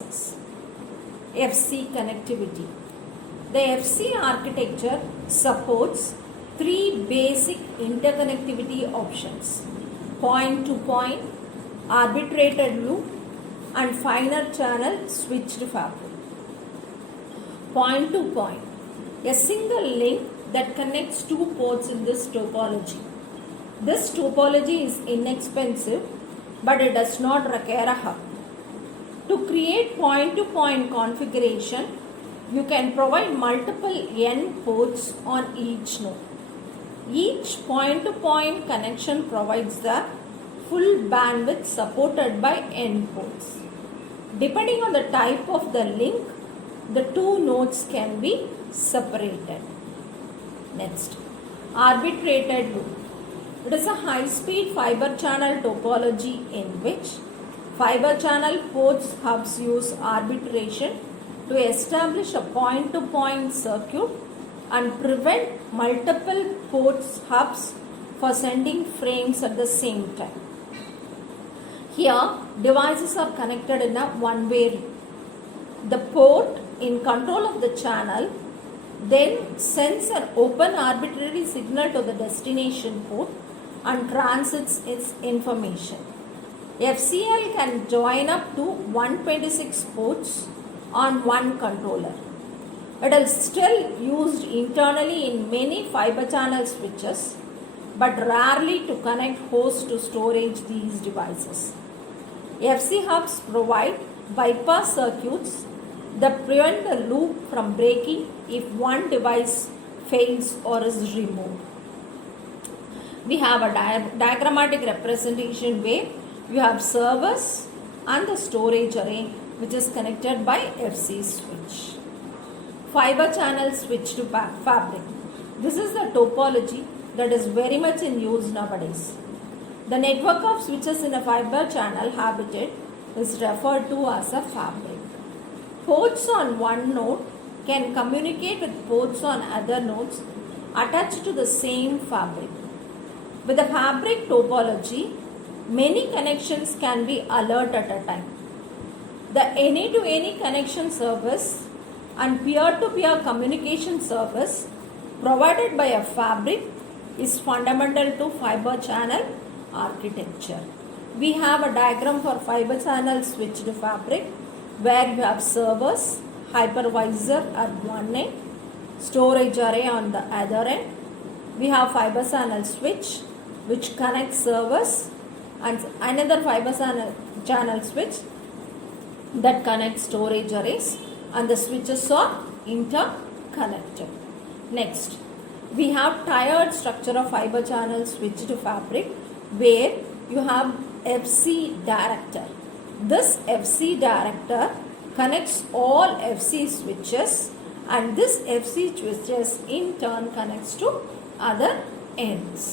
FC connectivity. The FC architecture supports three basic interconnectivity options: point-to-point, arbitrated loop, and finer channel switched fabric. Point-to-point, a single link that connects two ports in this topology. This topology is inexpensive, but it does not require a hub. To create point-to-point configuration, you can provide multiple N ports on each node. Each point-to-point connection provides the full bandwidth supported by N ports. Depending on the type of the link, the two nodes can be separated. Next, arbitrated loop. It is a high-speed fiber channel topology in which fiber channel ports hubs use arbitration to establish a point-to-point circuit and prevent multiple ports hubs for sending frames at the same time. Here, devices are connected in a one-way loop. The port in control of the channel then sends an open arbitrary signal to the destination port and transits its information. FCL can join up to 126 ports on one controller. It is still used internally in many fiber channel switches, but rarely to connect hosts to storage these devices. FC hubs provide bypass circuits that prevent the loop from breaking if one device fails or is removed. We have a diagrammatic representation where you have servers and the storage array which is connected by FC switch. Fiber channel switch to fabric. This is the topology that is very much in use nowadays. The network of switches in a fiber channel habitat is referred to as a fabric. Ports on one node can communicate with ports on other nodes attached to the same fabric. With the fabric topology, many connections can be alert at a time. The any-to-any connection service and peer-to-peer communication service provided by a fabric is fundamental to fiber channel architecture. We have a diagram for fiber channel switched fabric where you have servers, hypervisor at one end, storage array on the other end. We have fiber channel switch which connects servers and another fiber channel switch that connects storage arrays, and the switches are interconnected. Next, we have tiered structure of fiber channel switch to fabric where you have FC director. This FC director connects all FC switches, and this FC switches in turn connects to other ends.